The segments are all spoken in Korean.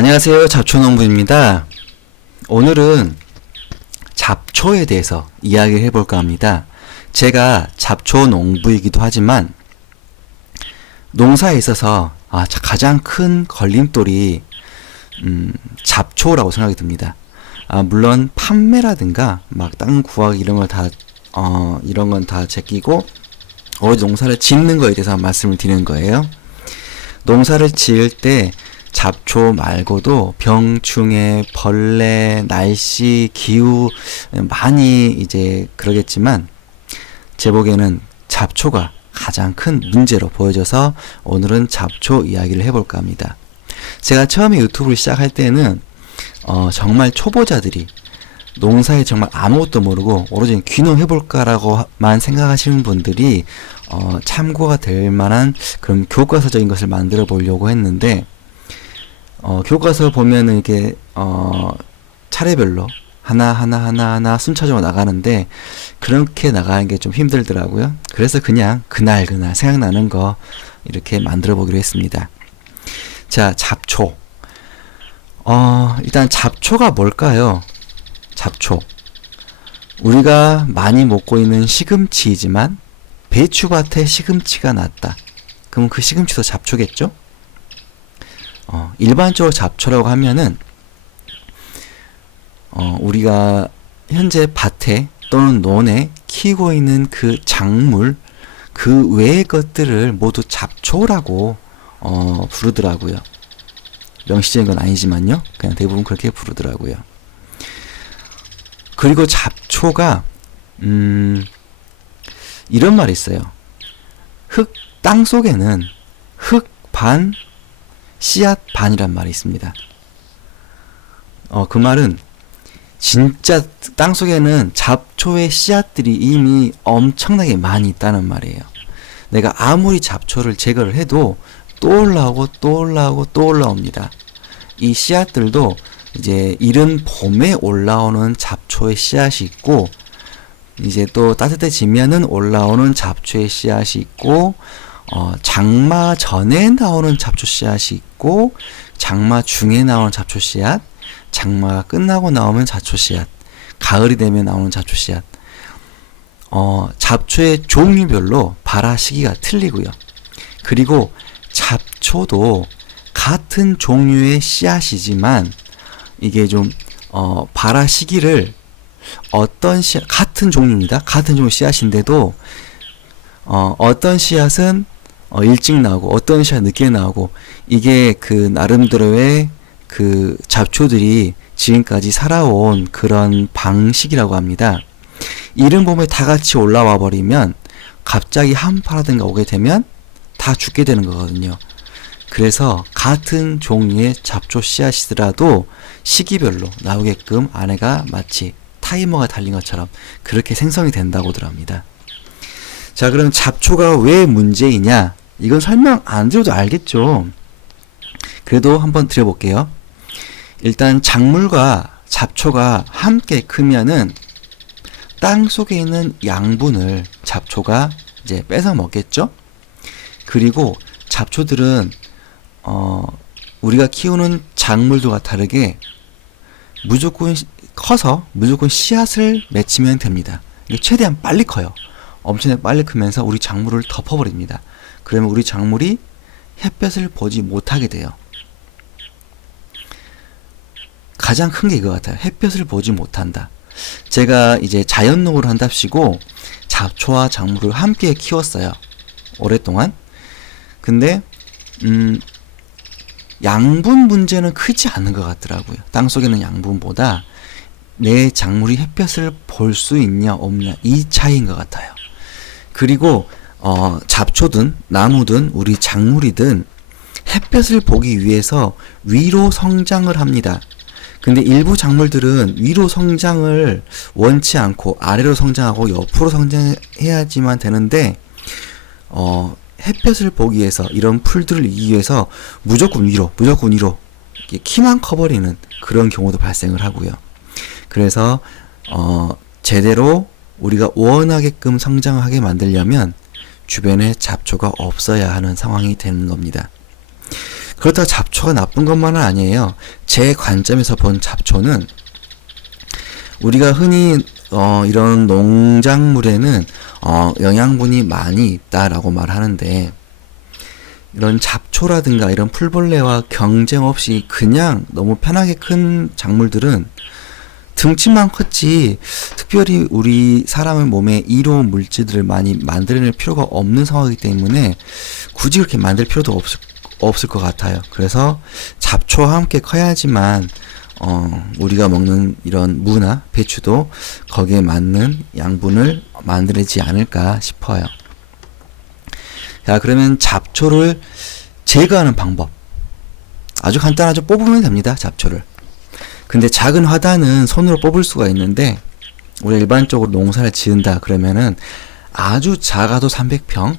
안녕하세요. 잡초농부입니다. 오늘은 잡초에 대해서 이야기를 해볼까 합니다. 제가 잡초농부이기도 하지만 농사에 있어서 가장 큰 걸림돌이 잡초라고 생각이 듭니다. 물론 판매라든가 막 땅 구하기 이런 걸 다 이런 건 다 제끼고 농사를 짓는 거에 대해서 말씀을 드리는 거예요. 농사를 지을 때 잡초 말고도 병충해, 벌레, 날씨, 기후 많이 이제 그러겠지만 제 보기에는 잡초가 가장 큰 문제로 보여져서 오늘은 잡초 이야기를 해볼까 합니다. 제가 처음에 유튜브를 시작할 때는 정말 초보자들이 농사에 정말 아무것도 모르고 오로지 귀농해볼까라고만 생각하시는 분들이 참고가 될 만한 그런 교과서적인 것을 만들어 보려고 했는데 교과서 보면은 이게 차례별로 하나 순차적으로 나가는데 그렇게 나가는 게 좀 힘들더라고요. 그래서 그냥 그날 생각나는 거 이렇게 만들어 보기로 했습니다. 자, 잡초. 일단 잡초가 뭘까요? 잡초. 우리가 많이 먹고 있는 시금치이지만 배추밭에 시금치가 났다. 그럼 그 시금치도 잡초겠죠? 일반적으로 잡초라고 하면은 우리가 현재 밭에 또는 논에 키우고 있는 그 작물 그 외의 것들을 모두 잡초라고 부르더라고요. 명시적인 건 아니지만요. 그냥 대부분 그렇게 부르더라고요. 그리고 잡초가 이런 말이 있어요. 땅 속에는 흙 반, 씨앗 반이란 말이 있습니다. 그 말은 진짜 땅 속에는 잡초의 씨앗들이 이미 엄청나게 많이 있다는 말이에요. 내가 아무리 잡초를 제거를 해도 또 올라옵니다. 이 씨앗들도 이제 이른 봄에 올라오는 잡초의 씨앗이 있고 이제 또 따뜻해지면은 올라오는 잡초의 씨앗이 있고 장마 전에 나오는 잡초 씨앗이 있고 장마 중에 나오는 잡초 씨앗, 장마가 끝나고 나오면 잡초 씨앗, 가을이 되면 나오는 잡초 씨앗. 잡초의 종류별로 발화 시기가 틀리고요. 그리고 잡초도 같은 종류의 씨앗이지만 이게 좀 발화 시기를 같은 종류입니다. 같은 종류 씨앗인데도 어떤 씨앗은 일찍 나오고 어떤 씨앗 늦게 나오고 이게 그 나름대로의 그 잡초들이 지금까지 살아온 그런 방식이라고 합니다. 이른 봄에 다 같이 올라와 버리면 갑자기 한파라든가 오게 되면 다 죽게 되는 거거든요. 그래서 같은 종류의 잡초 씨앗이더라도 시기별로 나오게끔 안에가 마치 타이머가 달린 것처럼 그렇게 생성이 된다고들 합니다. 자, 그럼 잡초가 왜 문제이냐? 이건 설명 안 드려도 알겠죠? 그래도 한번 드려볼게요. 일단 작물과 잡초가 함께 크면은 땅 속에 있는 양분을 잡초가 이제 뺏어 먹겠죠? 그리고 잡초들은 우리가 키우는 작물들과 다르게 무조건 커서 무조건 씨앗을 맺히면 됩니다. 이게 최대한 빨리 커요. 엄청나게 빨리 크면서 우리 작물을 덮어버립니다. 그러면 우리 작물이 햇볕을 보지 못하게 돼요. 가장 큰 게 이거 같아요. 햇볕을 보지 못한다. 제가 이제 자연농을 한답시고 잡초와 작물을 함께 키웠어요. 오랫동안. 근데 양분 문제는 크지 않은 것 같더라고요. 땅속에 있는 양분보다 내 작물이 햇볕을 볼 수 있냐 없냐 이 차이인 것 같아요. 그리고 잡초든 나무든 우리 작물이든 햇볕을 보기 위해서 위로 성장을 합니다. 근데 일부 작물들은 위로 성장을 원치 않고 아래로 성장하고 옆으로 성장해야지만 되는데 햇볕을 보기 위해서 이런 풀들을 이기 위해서 무조건 위로 키만 커버리는 그런 경우도 발생을 하고요. 그래서 제대로 우리가 원하게끔 성장하게 만들려면 주변에 잡초가 없어야 하는 상황이 되는 겁니다. 그렇다고 잡초가 나쁜 것만은 아니에요. 제 관점에서 본 잡초는 우리가 흔히 이런 농작물에는 영양분이 많이 있다라고 말하는데, 이런 잡초라든가 이런 풀벌레와 경쟁 없이 그냥 너무 편하게 큰 작물들은 등치만 컸지 특별히 우리 사람의 몸에 이로운 물질들을 많이 만들어낼 필요가 없는 상황이기 때문에 굳이 그렇게 만들 필요도 없을 것 같아요. 그래서 잡초와 함께 커야지만 우리가 먹는 이런 무나 배추도 거기에 맞는 양분을 만들지 않을까 싶어요. 자, 그러면 잡초를 제거하는 방법. 아주 간단하죠. 뽑으면 됩니다. 잡초를. 근데 작은 화단은 손으로 뽑을 수가 있는데, 우리가 일반적으로 농사를 지은다 그러면은 아주 작아도 300평,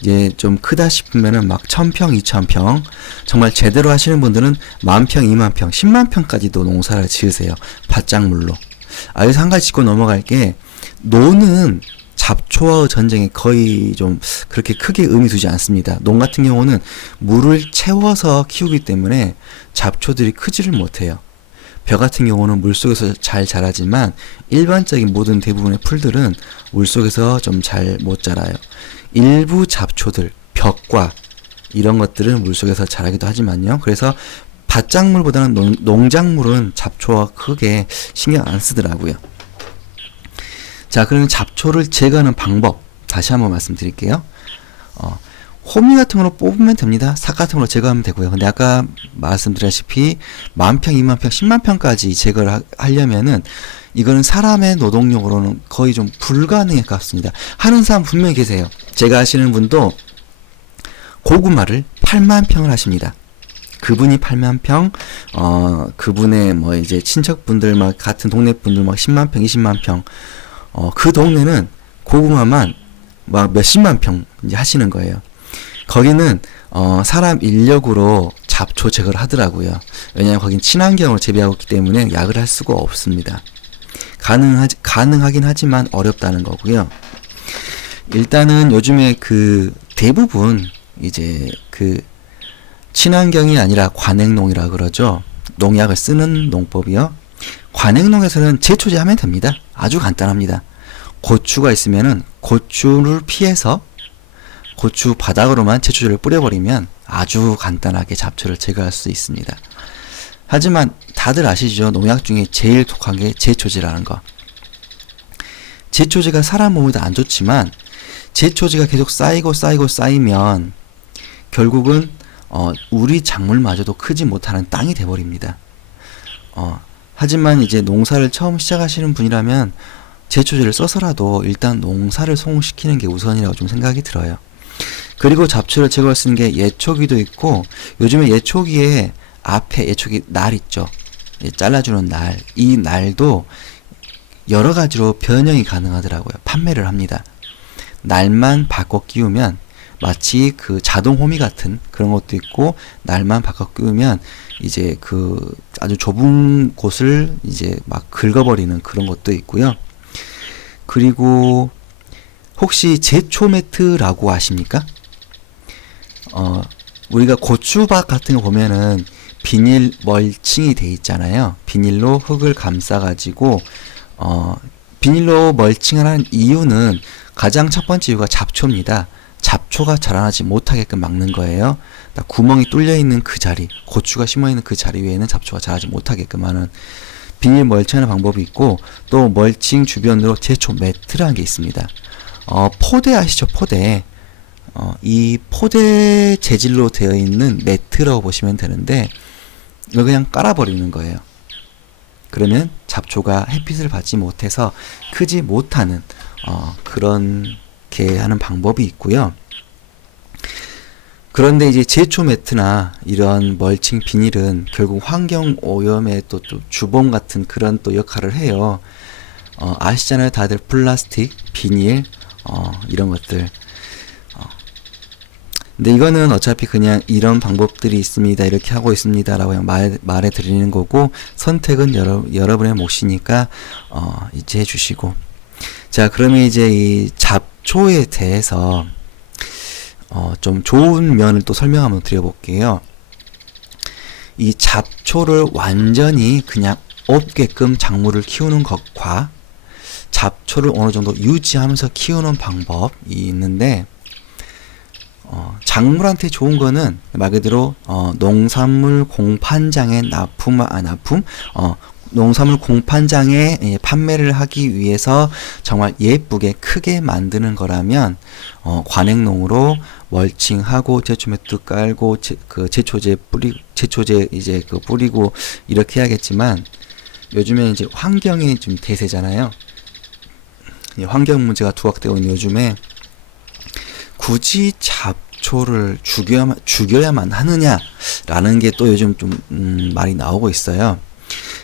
이제 좀 크다 싶으면은 막 1000평, 2000평, 정말 제대로 하시는 분들은 10,000평, 20,000평, 100,000평까지도 농사를 지으세요. 밭작물로. 여기서 한 가지 짚고 넘어갈 게, 노는 잡초와 전쟁에 거의 좀 그렇게 크게 의미 두지 않습니다. 농 같은 경우는 물을 채워서 키우기 때문에 잡초들이 크지를 못해요. 벼 같은 경우는 물속에서 잘 자라지만 일반적인 모든 대부분의 풀들은 물속에서 좀 잘 못 자라요. 일부 잡초들, 벽과 이런 것들은 물속에서 자라기도 하지만요. 그래서 밭작물보다는 농작물은 잡초와 크게 신경 안 쓰더라고요. 자, 그러면 잡초를 제거하는 방법 다시 한번 말씀드릴게요. 호미 같은 걸로 뽑으면 됩니다. 삭 같은 걸로 제거하면 되고요. 근데 아까 말씀드렸다시피 10,000평, 20,000평, 100,000평까지 제거를 하려면은 이거는 사람의 노동력으로는 거의 좀 불가능에 가깝습니다. 하는 사람 분명히 계세요. 제가 아시는 분도 고구마를 80,000평을 하십니다. 그분이 80,000평, 그분의 뭐 이제 친척분들 막 같은 동네 분들 막 100,000평, 200,000평, 그 동네는 고구마만 막 몇십만 평 이제 하시는 거예요. 거기는 사람 인력으로 잡초 제거를 하더라고요. 왜냐하면 거긴 친환경으로 재배하고 있기 때문에 약을 할 수가 없습니다. 가능하긴 하지만 어렵다는 거고요. 일단은 요즘에 그 대부분 이제 그 친환경이 아니라 관행농이라 그러죠. 농약을 쓰는 농법이요. 관행농에서는 제초제 하면 됩니다. 아주 간단합니다. 고추가 있으면은 고추를 피해서 고추 바닥으로만 제초제를 뿌려버리면 아주 간단하게 잡초를 제거할 수 있습니다. 하지만 다들 아시죠? 농약 중에 제일 독한 게 제초제라는 거. 제초제가 사람 몸에도 안 좋지만 제초제가 계속 쌓이면 결국은 우리 작물마저도 크지 못하는 땅이 돼버립니다. 하지만 이제 농사를 처음 시작하시는 분이라면 제초제를 써서라도 일단 농사를 성공시키는 게 우선이라고 좀 생각이 들어요. 그리고 잡초를 제거할 수 있는 게 예초기도 있고, 요즘에 예초기에 앞에 예초기 날 있죠. 잘라주는 날. 이 날도 여러 가지로 변형이 가능하더라고요. 판매를 합니다. 날만 바꿔 끼우면 마치 그 자동 호미 같은 그런 것도 있고, 날만 바꿔 끼우면 이제 그 아주 좁은 곳을 이제 막 긁어버리는 그런 것도 있고요. 그리고 혹시 제초 매트라고 아십니까? 우리가 고추밭 같은 거 보면은 비닐 멀칭이 돼 있잖아요. 비닐로 흙을 감싸가지고, 비닐로 멀칭을 하는 이유는 가장 첫 번째 이유가 잡초입니다. 잡초가 자라나지 못하게끔 막는 거예요. 구멍이 뚫려 있는 그 자리, 고추가 심어 있는 그 자리 외에는 잡초가 자라지 못하게끔 하는 비닐 멀칭하는 방법이 있고, 또 멀칭 주변으로 제초 매트라는 게 있습니다. 포대 아시죠? 포대. 이 포대 재질로 되어 있는 매트라고 보시면 되는데, 이거 그냥 깔아버리는 거예요. 그러면 잡초가 햇빛을 받지 못해서 크지 못하는 그렇게 하는 방법이 있고요. 그런데 이제 제초 매트나 이런 멀칭 비닐은 결국 환경 오염의 또 주범 같은 그런 또 역할을 해요. 아시잖아요, 다들 플라스틱, 비닐, 이런 것들. 근데 이거는 어차피 그냥 이런 방법들이 있습니다, 이렇게 하고 있습니다 라고 그냥 말해 드리는 거고, 선택은 여러분의 몫이니까 이제 해주시고. 자, 그러면 이제 이 잡초에 대해서 좀 좋은 면을 또 설명 한번 드려볼게요. 이 잡초를 완전히 그냥 없게끔 작물을 키우는 것과 잡초를 어느 정도 유지하면서 키우는 방법이 있는데, 작물한테 좋은 거는 말 그대로 농산물 공판장에 농산물 공판장에 판매를 하기 위해서 정말 예쁘게 크게 만드는 거라면 관행농으로 멀칭하고 제초매트 깔고 제초제 이제 뿌리고 이렇게 해야겠지만, 요즘에 이제 환경이 좀 대세잖아요. 환경 문제가 두각되고 있는 요즘에 굳이 잡초를 죽여야만 하느냐라는 게 또 요즘 좀 말이 나오고 있어요.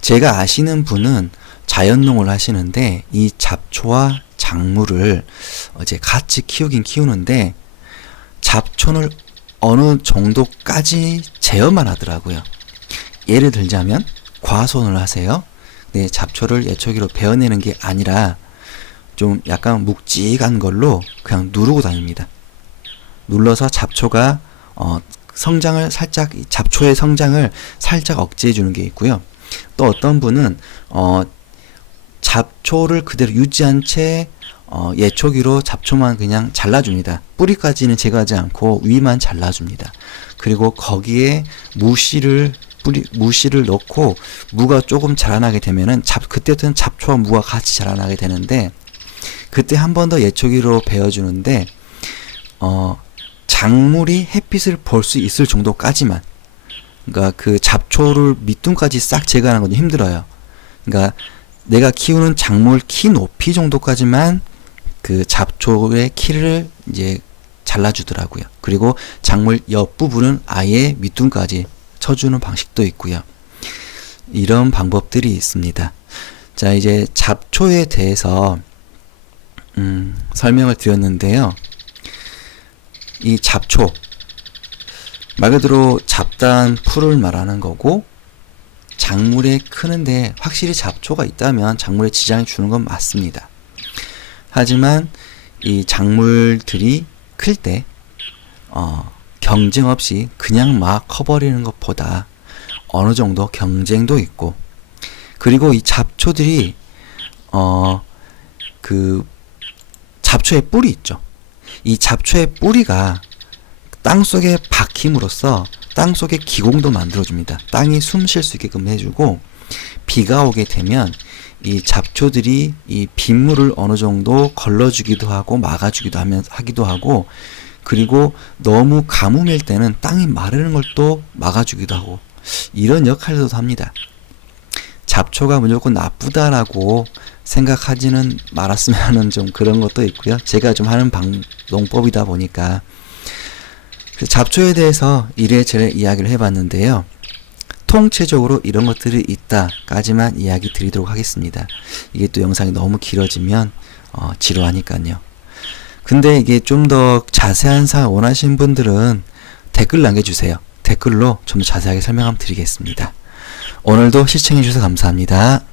제가 아시는 분은 자연농을 하시는데 이 잡초와 작물을 이제 같이 키우긴 키우는데 잡초를 어느 정도까지 제어만 하더라고요. 예를 들자면 과수원을 하세요. 네, 잡초를 예초기로 베어내는 게 아니라 좀 약간 묵직한 걸로 그냥 누르고 다닙니다. 눌러서 잡초가 잡초의 성장을 살짝 억제해 주는 게 있고요. 또 어떤 분은 잡초를 그대로 유지한 채 예초기로 잡초만 그냥 잘라줍니다. 뿌리까지는 제거하지 않고 위만 잘라줍니다. 그리고 거기에 무씨를 넣고 무가 조금 자라나게 되면은 그때부터는 잡초와 무가 같이 자라나게 되는데, 그때 한 번 더 예초기로 베어주는데 작물이 햇빛을 볼 수 있을 정도까지만, 그러니까 그 잡초를 밑둥까지 싹 제거하는 건 힘들어요. 그러니까 내가 키우는 작물 키 높이 정도까지만 그 잡초의 키를 이제 잘라주더라고요. 그리고 작물 옆부분은 아예 밑둥까지 쳐주는 방식도 있고요. 이런 방법들이 있습니다. 자, 이제 잡초에 대해서 설명을 드렸는데요. 이 잡초, 말 그대로 잡다한 풀을 말하는 거고, 작물에 크는데 확실히 잡초가 있다면 작물에 지장을 주는 건 맞습니다. 하지만 이 작물들이 클 때 경쟁 없이 그냥 막 커버리는 것보다 어느 정도 경쟁도 있고, 그리고 이 잡초들이 그 잡초의 뿌리 있죠. 이 잡초의 뿌리가 땅속에 박힘으로써 땅속에 기공도 만들어줍니다. 땅이 숨 쉴 수 있게끔 해주고, 비가 오게 되면 이 잡초들이 이 빗물을 어느 정도 걸러주기도 하고 막아주기도 하기도 하고, 그리고 너무 가뭄일 때는 땅이 마르는 걸 또 막아주기도 하고, 이런 역할도 합니다. 잡초가 무조건 나쁘다라고 생각하지는 말았으면 하는 좀 그런 것도 있고요. 제가 좀 하는 농법이다 보니까 잡초에 대해서 이래저래 이야기를 해봤는데요. 통체적으로 이런 것들이 있다까지만 이야기 드리도록 하겠습니다. 이게 또 영상이 너무 길어지면 지루하니까요. 근데 이게 좀 더 자세한 사항 원하시는 분들은 댓글 남겨주세요. 댓글로 좀 더 자세하게 설명 한번 드리겠습니다. 오늘도 시청해주셔서 감사합니다.